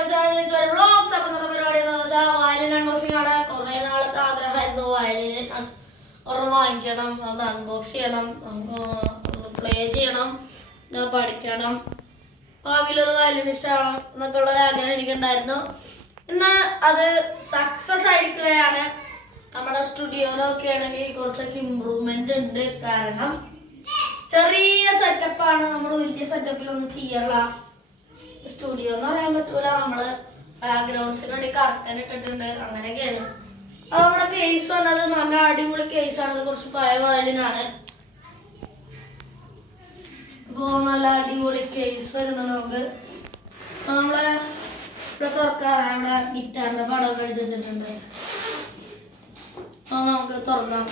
Vlogs. അപ്പം ഇന്നത്തെ പരിപാടി എന്താണെന്ന് വെച്ചാൽ വയലിൻ അൺബോക്സിംഗ് ആണ്. കുറേ നാളത്തെ ആഗ്രഹമായിരുന്നു വയലിൻ ഒരെണ്ണം വാങ്ങിക്കണം, അത് അൺബോക്സ് ചെയ്യണം, നമുക്ക് ഒന്ന് പ്ലേ ചെയ്യണം, പഠിക്കണം, ഭാവിയിലൊരു വയലിനിസ്റ്റ് ആവണം എന്നൊക്കെ ഉള്ളൊരു ആഗ്രഹം എനിക്കുണ്ടായിരുന്നു. ഇന്ന് അത് സക്സസ് ആയിരിക്കുകയാണ്. നമ്മുടെ സ്റ്റുഡിയോയിലൊക്കെ ആണെങ്കിൽ കുറച്ചൊക്കെ ഇമ്പ്രൂവ്മെന്റ് ഉണ്ട്. കാരണം ചെറിയ സെറ്റപ്പാണ്, നമ്മൾ വലിയ സെറ്റപ്പിലൊന്നും ചെയ്യാനുള്ള സ്റ്റുഡിയോ എന്ന് പറയാൻ പറ്റൂല. നമ്മള് ബാക്ക്ഗ്രൗണ്ട്സിന് വേണ്ടി കർട്ടൻ ഇട്ടിട്ടുണ്ട്, അങ്ങനെയൊക്കെയാണ്. അപ്പൊ നമ്മുടെ കേസ് വന്നത് നല്ല അടിപൊളി കേസാണ്. അത് കുറച്ച് പഴയ വയലിനാണ്. അപ്പോ നല്ല അടിപൊളി കേസ് വരുന്നുണ്ട് നമുക്ക്. നമ്മളെ ഇവിടെ തുറക്കാൻ നമ്മുടെ ഗിറ്റാറിന്റെ പടമൊക്കെ അടിച്ചു വെച്ചിട്ടുണ്ട്. അപ്പൊ നമുക്ക് തുറക്കാം.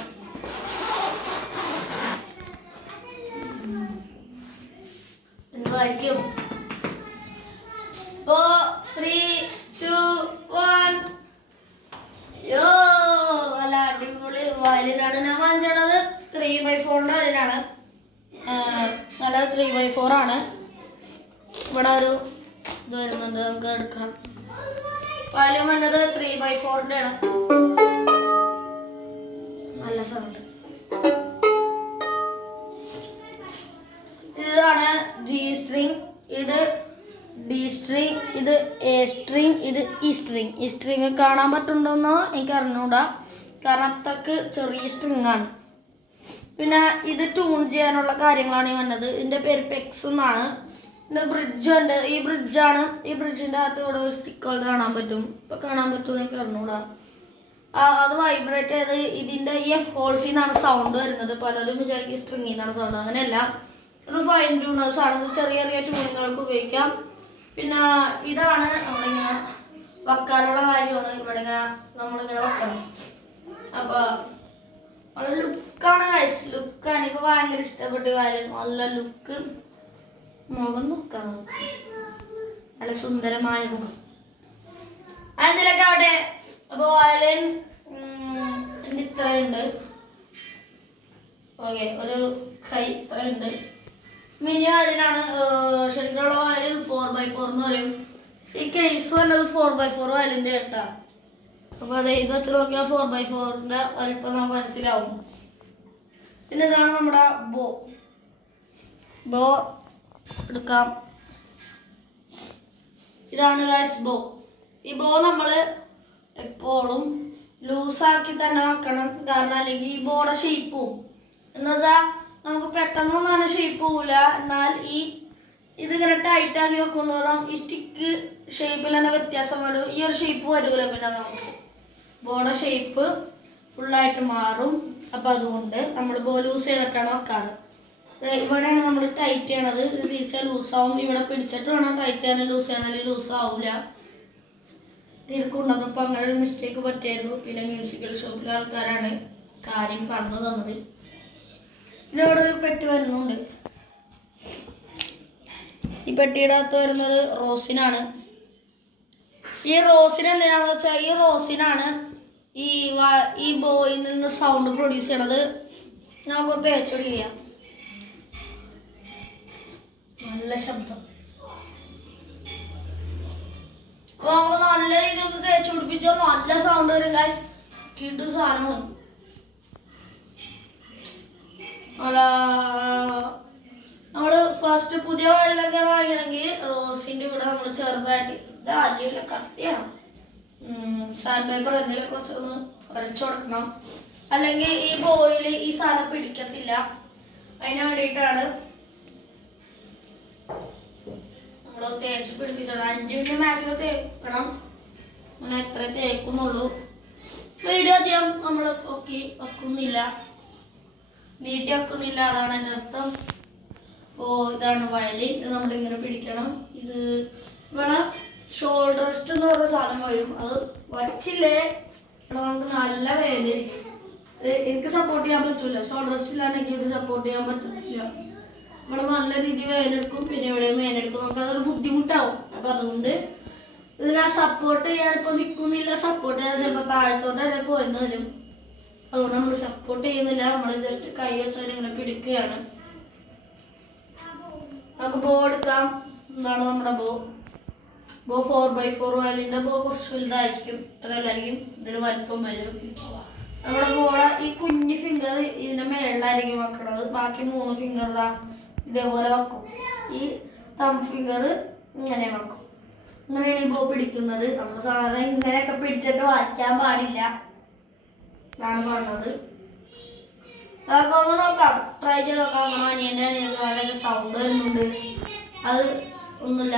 എന്തായിരിക്കും? 4, 3, 2, 1. യോ, നല്ല അടിപൊളി വയലിനാണ് ഞാൻ വാങ്ങിച്ചത്. 3x4 വയലിനാണ്. നല്ല 3x4 ആണ്. ഇവിടെ ഒരു ഇത് വരുന്നുണ്ട്, നമുക്ക് എടുക്കാം. വയലിൻ വന്നത് 3x4 ആണ്. നല്ല സൗണ്ട്. ഇതാണ് ജി സ്ട്രിങ്, ഇത് ഡി സ്ട്രിങ്, ഇത് എ സ്ട്രിങ്, ഇത് ഇ സ്ട്രിങ്. ഈ സ്ട്രിങ് കാണാൻ പറ്റുന്നുണ്ടോന്നോ എനിക്ക് അറിഞ്ഞൂടാ, കാരണം അത്രക്ക് ചെറിയ സ്ട്രിങ് ആണ്. പിന്നെ ഇത് ട്യൂൺ ചെയ്യാനുള്ള കാര്യങ്ങളാണ് ഈ വന്നത്. ഇതിൻ്റെ പേര് പെക്സ് എന്നാണ്. ഇതിൻ്റെ ബ്രിഡ്ജ് ഉണ്ട്. ഈ ബ്രിഡ്ജാണ്. ഈ ബ്രിഡ്ജിൻ്റെ അകത്ത് ഇവിടെ ഒരു സ്റ്റിക്കർ കാണാൻ പറ്റും. ഇപ്പം കാണാൻ പറ്റുമെന്ന് എനിക്ക് അറിഞ്ഞൂടാ. അത് വൈബ്രേറ്റ് ചെയ്ത് ഇതിൻ്റെ ഈ എഫ് ഹോൾസിൽ നിന്നാണ് സൗണ്ട് വരുന്നത്. പലരും വിചാരിക്കും സ്ട്രിങ്ങിൽ നിന്നാണ് സൗണ്ട്. അങ്ങനെയല്ല, ഇത് ഫൈൻ ട്യൂണേഴ്സ് ആണ്. ഇത് ചെറിയ ചെറിയ ട്യൂണിങ്ങൾക്ക് ഉപയോഗിക്കാം. പിന്നെ ഇതാണ് നമ്മളിങ്ങനെ വെക്കാനുള്ള കാര്യമാണ്. ഇവിടെ ഇങ്ങനെ നമ്മളിങ്ങനെ വെക്കണം. അപ്പോൾ നല്ല ലുക്കാണ് ഗൈസ്. ലുക്കാണ് എനിക്ക് ഭയങ്കര ഇഷ്ടപ്പെട്ടു. കാര്യം നല്ല ലുക്ക്. മുഖം നോക്കാം നമുക്ക്, നല്ല സുന്ദരമായ മുഖം. എന്തിലൊക്കെ ആവട്ടെ. അപ്പോൾ വയലിൻ എൻ്റെ ഇത്രയുണ്ട്. ഓക്കെ, ഒരു കൈ ഇത്രയുണ്ട്. മിനി വയലിനാണ്. ശരിക്കുള്ള വയലിൻ 4x4 എന്ന് പറയും. ഈ കേസ് വന്നത് 4x4 വയലിൻ്റെ കേട്ടാ. അപ്പോൾ അത് ഇത് വെച്ച് നോക്കിയാൽ 4x4 വലിപ്പം നമുക്ക് മനസ്സിലാവും. പിന്നെ ഇതാണ് നമ്മുടെ ബോ എടുക്കാം. ഇതാണ് ഗൈസ് ബോ. ഈ ബോ നമ്മൾ എപ്പോഴും ലൂസാക്കി തന്നെ വെക്കണം. കാരണം അല്ലെങ്കിൽ ഈ ബോയുടെ ഷേപ്പ് പോവും. എന്ന് വെച്ചാൽ നമുക്ക് പെട്ടെന്നൊന്നും അങ്ങനെ ഷേപ്പ് പോവില്ല. എന്നാൽ ഇതിങ്ങനെ ടൈറ്റാക്കി വെക്കുന്നതോറും ഈ സ്റ്റിക്ക് ഷേപ്പിൽ തന്നെ വ്യത്യാസം വരും. ഈ ഒരു ഷേപ്പ് വരില്ല. പിന്നെ നമുക്ക് ബോയുടെ ഷേപ്പ് ഫുള്ളായിട്ട് മാറും. അപ്പം അതുകൊണ്ട് നമ്മൾ ബോ ലൂസ് ചെയ്തിട്ടാണ് വെക്കാറ്. ഇവിടെയാണ് നമ്മൾ ടൈറ്റ് ചെയ്യണത്. ഇത് തിരിച്ചാൽ ലൂസാവും. ഇവിടെ പിടിച്ചിട്ട് വേണം ടൈറ്റ് ചെയ്യാൻ. ലൂസ് ചെയ്യണമെങ്കിൽ ലൂസ് ആവില്ല. ഇത് കൊണ്ടുവന്നപ്പോൾ അങ്ങനെ ഒരു മിസ്റ്റേക്ക് പറ്റിയായിരുന്നു. പിന്നെ മ്യൂസിക്കൽ ഷോപ്പിലെ ആൾക്കാരാണ് കാര്യം പറഞ്ഞു തന്നത്. ഇതിവിടെ ഒരു പെട്ടി വരുന്നുണ്ട്. ഈ പെട്ടിയുടെ അകത്ത് വരുന്നത് റോസിനാണ്. ഈ റോസിന് എന്തിനാന്ന് വെച്ചാൽ ഈ റോസിനാണ് ഈ ബോയിൽ നിന്ന് സൗണ്ട് പ്രൊഡ്യൂസ് ചെയ്യണത്. നമുക്ക് തേച്ചൊടി ചെയ്യാം. നല്ല ശബ്ദം. അപ്പോൾ നമുക്ക് നല്ല രീതിയിൽ ഒന്ന് തേച്ച് പിടിപ്പിച്ചാൽ നല്ല സൗണ്ട് വരും ഗൈസ്. കിടു സാധനമാണ്. അല്ല, നമ്മൾ ഫസ്റ്റ് പുതിയ വയലൊക്കെ വാങ്ങണമെങ്കിൽ റോസിൻ്റെ ഇവിടെ നമ്മൾ ചെറുതായിട്ട് ഇത് അല്ലില്ല കത്തിയാണ് സാൻഡ് പേപ്പർ എന്തെങ്കിലും കുറച്ചൊന്ന് വരച്ചു കൊടുക്കണം. അല്ലെങ്കിൽ ഈ ബോയിൽ ഈ സാധനം പിടിക്കത്തില്ല. അതിന് വേണ്ടിയിട്ടാണ് നമ്മൾ തേച്ച് പിടിപ്പിച്ചോളൂ. 5 മിനിറ്റ് മാക്സിമം തേക്കണം. അങ്ങനെ എത്ര തേക്കുന്നുള്ളൂ. വീഡിയോ അധികം നമ്മൾ വെക്കുന്നില്ല, നീട്ടി വെക്കുന്നില്ല. അതാണ് എൻ്റെ അർത്ഥം. ഇതാണ് വയലിൻ. ഇത് നമ്മളിങ്ങനെ പിടിക്കണം. ഇത് ഇവിടെ ഷോൾഡർ റെസ്റ്റ് എന്ന് പറഞ്ഞ സാധനം വരും. അത് വച്ചില്ലേ ഇവിടെ നമുക്ക് നല്ല വേദനയായിരിക്കും. എനിക്ക് സപ്പോർട്ട് ചെയ്യാൻ പറ്റില്ല. ഷോൾഡർ റെസ്റ്റ് ഇല്ലാണ്ടെങ്കിൽ ഇത് സപ്പോർട്ട് ചെയ്യാൻ പറ്റത്തില്ല. ഇവിടെ നല്ല രീതിയിൽ വേദനെടുക്കും. പിന്നെ ഇവിടെ വേദനെടുക്കും. നമുക്ക് അതൊരു ബുദ്ധിമുട്ടാവും. അപ്പം അതുകൊണ്ട് ഇതിനെ സപ്പോർട്ട് ചെയ്യാൻ ഇപ്പോൾ നിൽക്കുന്നില്ല. സപ്പോർട്ട് ചെയ്യാൻ ചിലപ്പോൾ താഴത്തോട്ട് തന്നെ പോയെന്ന് വരും. അതുകൊണ്ട് നമ്മൾ സപ്പോർട്ട് ചെയ്യുന്നില്ല. നമ്മൾ ജസ്റ്റ് കൈ വെച്ചാൽ ഇങ്ങനെ പിടിക്കുകയാണ്. നമുക്ക് ബോ എടുക്കാം. എന്താണ് നമ്മുടെ ബോ? ബോ 4x4 വയലിൻ്റെ ബോ കുറച്ച് വലുതായിരിക്കും, ഇത്രയല്ലായിരിക്കും, ഇതിന് വലിപ്പം വരും. നമ്മുടെ ബോള ഈ കുഞ്ഞ് ഫിംഗർ ഇതിൻ്റെ മേളിലായിരിക്കും വെക്കണത്. ബാക്കി 3 ഫിംഗർ ഇതേപോലെ വെക്കും. ഈ ഫിംഗർ ഇങ്ങനെ വെക്കും. ഇങ്ങനെയാണ് ഈ ബോ പിടിക്കുന്നത്. നമ്മൾ സാധാരണ ഇങ്ങനെയൊക്കെ പിടിച്ചിട്ട് വായിക്കാൻ പാടില്ല എന്നാണ് പറഞ്ഞത്. അതൊക്കെ ഒന്ന് നോക്കാം, ട്രൈ ചെയ്ത് നോക്കാം. നമ്മുടെ അനിയൻ്റെ സൗണ്ട് വരുന്നുണ്ട്, അത് ഒന്നുമില്ല.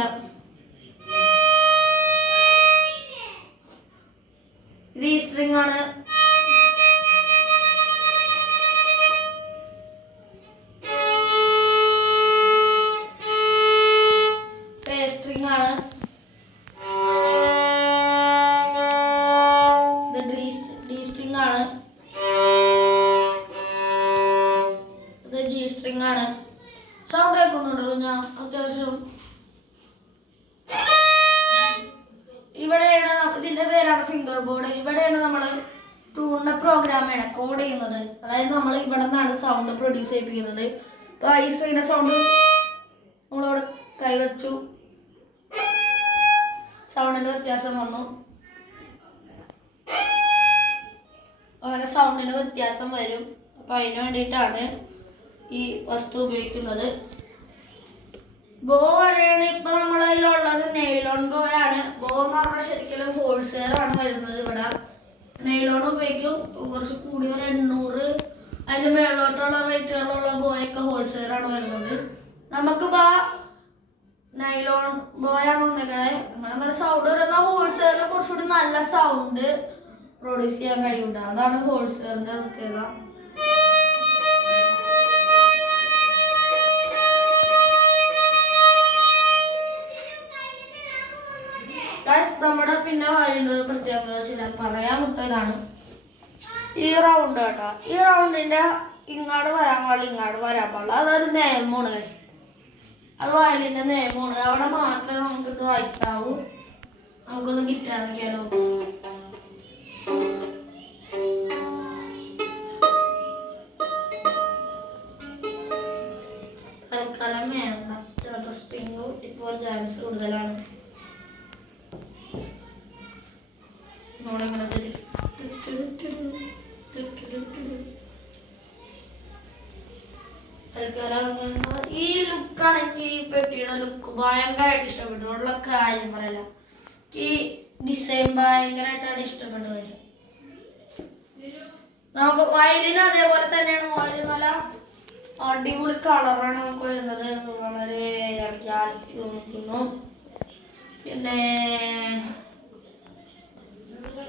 ഇത് ഈ സ്ട്രിങ് ആണ്. സ്ട്രിങ് ആണ്. ഇത് ഡി സ്ട്രിങ് ആണ്. ഇത് ജി സ്ട്രിങ് ആണ്. സൗണ്ട് കേൾക്കുന്നുണ്ടോ ഞാൻ അത്യാവശ്യം? ഇവിടെയാണ് ഇതിന്റെ പേരാണ് ഫിംഗർ ബോർഡ്. ഇവിടെയാണ് നമ്മൾ ട്യൂണിന്റെ പ്രോഗ്രാമാണ് കോഡ് ചെയ്യുന്നത്. അതായത് നമ്മൾ ഇവിടെ നിന്നാണ് സൗണ്ട് പ്രൊഡ്യൂസ് ചെയ്യിപ്പിക്കുന്നത്. അപ്പോൾ ഈ സ്ട്രിങ്ങിന്റെ സൗണ്ട് നമ്മളിവിടെ കൈവച്ചു, സൗണ്ടിന്റെ വ്യത്യാസം വന്നു. അങ്ങനെ സൗണ്ടിന് വ്യത്യാസം വരും. അപ്പം അതിന് വേണ്ടിയിട്ടാണ് ഈ വസ്തു ഉപയോഗിക്കുന്നത്. ബോ വരെയാണ് ഇപ്പൊ നമ്മളതിലുള്ളത്. നെയിലോൺ ബോ ആണ്. ബോ എന്ന് പറഞ്ഞാൽ ശരിക്കും ഹോൾസെയിൽ ആണ് വരുന്നത്. ഇവിടെ നെയിലോൺ ഉപയോഗിക്കും. കുറച്ച് കൂടി ഒരു 800 അതിന്റെ മേളോട്ടുള്ള റേറ്റുകളുള്ള ബോയൊക്കെ ഹോൾസെയിൽ ആണ് വരുന്നത്. നമുക്കിപ്പോ നൈലോൺ ബോയാണ് വന്നേക്കണേ. അങ്ങനെ നല്ല സൗണ്ട് വരുന്ന ഹോൾസെയിലിന് കുറച്ചുകൂടി നല്ല സൗണ്ട് പ്രൊഡ്യൂസ് ചെയ്യാൻ കഴിയുന്നുണ്ട്. അതാണ് ഹോൾസെയിലിന്റെ പ്രത്യേകത. നമ്മുടെ പിന്നെ വായിൻ്റെ ഒരു പ്രത്യേകത പറയാൻ വിട്ടതാണ് ഈ റൗണ്ട് കേട്ടോ. ഈ റൗണ്ടിന്റെ ഇങ്ങോട്ട് വരാൻ പാടില്ല, ഇങ്ങോട്ട് വരാൻ പാടില്ല. അതൊരു നിയമമാണ്. അത് വയലിന്റെ നിയമമാണ്. അവിടെ മാത്രമേ നമുക്കിട്ട് വായിക്കാവൂ. നമുക്കൊന്ന് ഗിറ്റാറിക്കാലോ. തൽക്കാലം വേണ്ട, ചിലപ്പോൾ സ്ട്രിങ് ഇപ്പോൾ ചാൻസ് കൂടുതലാണ്. നമ്മളിങ്ങനെ ഈ ലുക്കാണെങ്കിൽ ഈ പെട്ടിയുടെ ലുക്ക് ഭയങ്കരമായിട്ട് ഇഷ്ടപ്പെട്ടു. ഉള്ള കാര്യം പറയല, ഈ ഡിസൈൻ ഭയങ്കരമായിട്ടാണ് ഇഷ്ടപ്പെട്ടത്. നമുക്ക് വയലിന് അതേപോലെ തന്നെയാണ്. വയലിന് നല്ല അടിപൊളി കളറാണ് നമുക്ക് വരുന്നത്. വളരെ റിയാലിറ്റി തോന്നിക്കുന്നു. പിന്നെ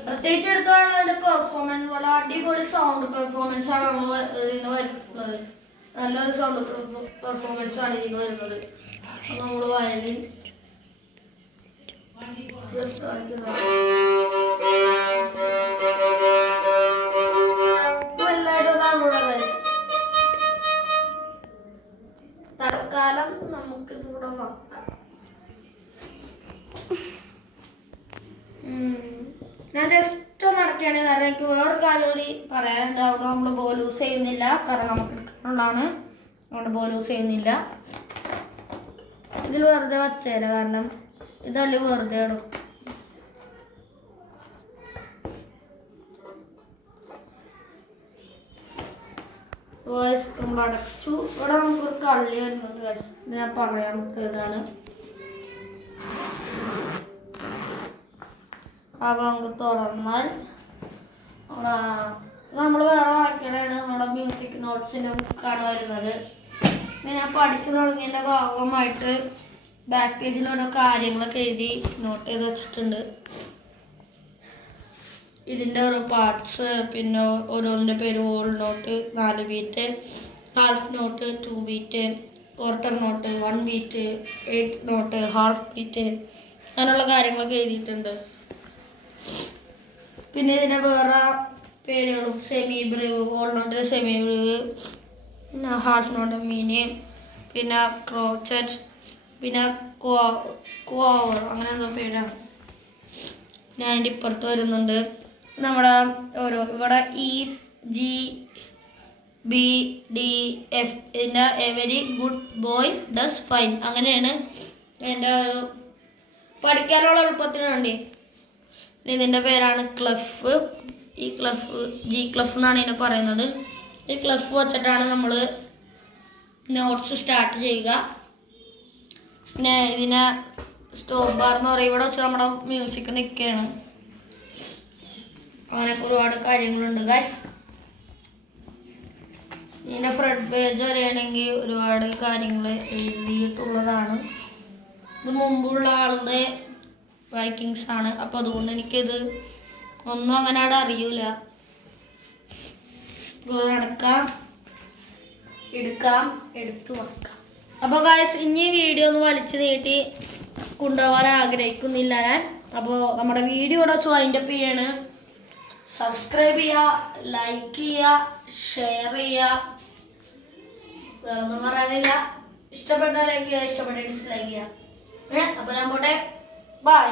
പ്രത്യേകിച്ച് എടുത്താണ് അതിന്റെ പെർഫോമൻസ്. നല്ല അടിപൊളി സൗണ്ട് പെർഫോമൻസ് ആണ് നമ്മൾ ഇതിന് വരുന്നത്. നല്ലൊരു സൗണ്ട് പെർഫോമൻസ് ആണ് ഇതിന് വരുന്നത്. നമ്മൾ വയലിൻ തൽക്കാലം നമുക്ക് ഇവിടെ നോക്കാം. ഞാൻ ജസ്റ്റ് നടക്കുകയാണ്. കാരണം എനിക്ക് വേറൊരു കാര്യം കൂടി പറയാനുണ്ട്. അവിടെ നമ്മൾ ബോൾ യൂസ് ചെയ്യുന്നില്ല, കാരണം നമുക്ക് എടുക്കാനുള്ളതാണ്. അതുകൊണ്ട് ബോൾ യൂസ് ചെയ്യുന്നില്ല. ഇതിൽ വെറുതെ വച്ചേരാ, കാരണം ഇതല്ല വെറുതെ ഇടും. വോയിസ് അടച്ചു. ഇവിടെ നമുക്കൊരു കള്ളി വരുന്നുണ്ട്. ഞാൻ പറയാൻ പറ്റിയതാണ്. അപ്പോൾ നമുക്ക് തുറന്നാൽ നമ്മൾ വേറെ വായിക്കണതാണ്. നമ്മുടെ മ്യൂസിക് നോട്ട്സിൻ്റെ ബുക്കാണ് വരുന്നത്. ഞാൻ പഠിച്ചു തുടങ്ങിയതിൻ്റെ ഭാഗമായിട്ട് ബാക്ക് പേജിൽ ഓരോ കാര്യങ്ങളൊക്കെ എഴുതി നോട്ട് ചെയ്ത് വെച്ചിട്ടുണ്ട്. ഇതിൻ്റെ ഓരോ പാർട്സ്, പിന്നെ ഓരോന്നിൻ്റെ പേര് whole note, 4 beat, half note, 2 beat, quarter note, 1 beat, 8 note, half beat, അങ്ങനെയുള്ള കാര്യങ്ങളൊക്കെ എഴുതിയിട്ടുണ്ട്. പിന്നെ ഇതിൻ്റെ വേറെ പേരുകളും semi breve, whole note semi breve, പിന്നെ ഹാഫ് നോട്ട് മീനി, പിന്നെ ക്രോച്ചറ്റ്, പിന്നെ കോവർ, അങ്ങനെ എന്തോ പേരാണ്. പിന്നെ അതിൻ്റെ ഇപ്പുറത്ത് വരുന്നുണ്ട് നമ്മുടെ ഓരോ ഇവിടെ E G B D F. ഇതിൻ്റെ every good boy does fine, അങ്ങനെയാണ് എൻ്റെ ഒരു പഠിക്കാനുള്ള എളുപ്പത്തിന് വേണ്ടി ഇതിൻ്റെ പേരാണ് ക്ലഫ്. ഈ ക്ലഫ് ജി ക്ലഫ് എന്നാണ് ഇതിനെ പറയുന്നത്. ഈ ക്ലഫ് വച്ചിട്ടാണ് നമ്മൾ നോട്ട്സ് സ്റ്റാർട്ട് ചെയ്യുക. പിന്നെ ഇതിനെ സ്റ്റോപ്പ് ബാർ എന്ന് പറയും. ഇവിടെ വെച്ച് നമ്മുടെ മ്യൂസിക് നിൽക്കുകയാണ്. അങ്ങനെ ഒരുപാട് കാര്യങ്ങളുണ്ട് ഗൈസ്. ഇതിൻ്റെ ഫ്രണ്ട് പേജ് അറിയണമെങ്കിൽ ഒരുപാട് കാര്യങ്ങൾ എഴുതിയിട്ടുള്ളതാണ്. ഇത് മുമ്പുള്ള ആളുടെ റൈറ്റിങ്സ് ആണ്. അപ്പോൾ അതുകൊണ്ട് എനിക്കിത് ഒന്നും അങ്ങനെ അവിടെ അറിയൂല. നടക്കാം, എടുക്കാം, എടുത്തു വെക്കാം. അപ്പോൾ ഗൈസ് ഇനി വീഡിയോ ഒന്ന് വലിച്ചു നീട്ടി കൊണ്ടുപോകാൻ ആഗ്രഹിക്കുന്നില്ല ഞാൻ. അപ്പോൾ നമ്മുടെ വീഡിയോ ഇവിടെ വെച്ച് വൈൻഡപ്പ് ചെയ്യാണ്. സബ്സ്ക്രൈബ് ചെയ്യുക, ലൈക്ക് ചെയ്യുക, ഷെയർ ചെയ്യുക. വേറൊന്നും പറയാനില്ല. ഇഷ്ടപ്പെട്ട ലൈക്ക് ചെയ്യുക, ഇഷ്ടപ്പെട്ട ഡിസ്ലൈക്ക് ചെയ്യുക. അപ്പോൾ ഞാൻ പോട്ടെ. ബൈ.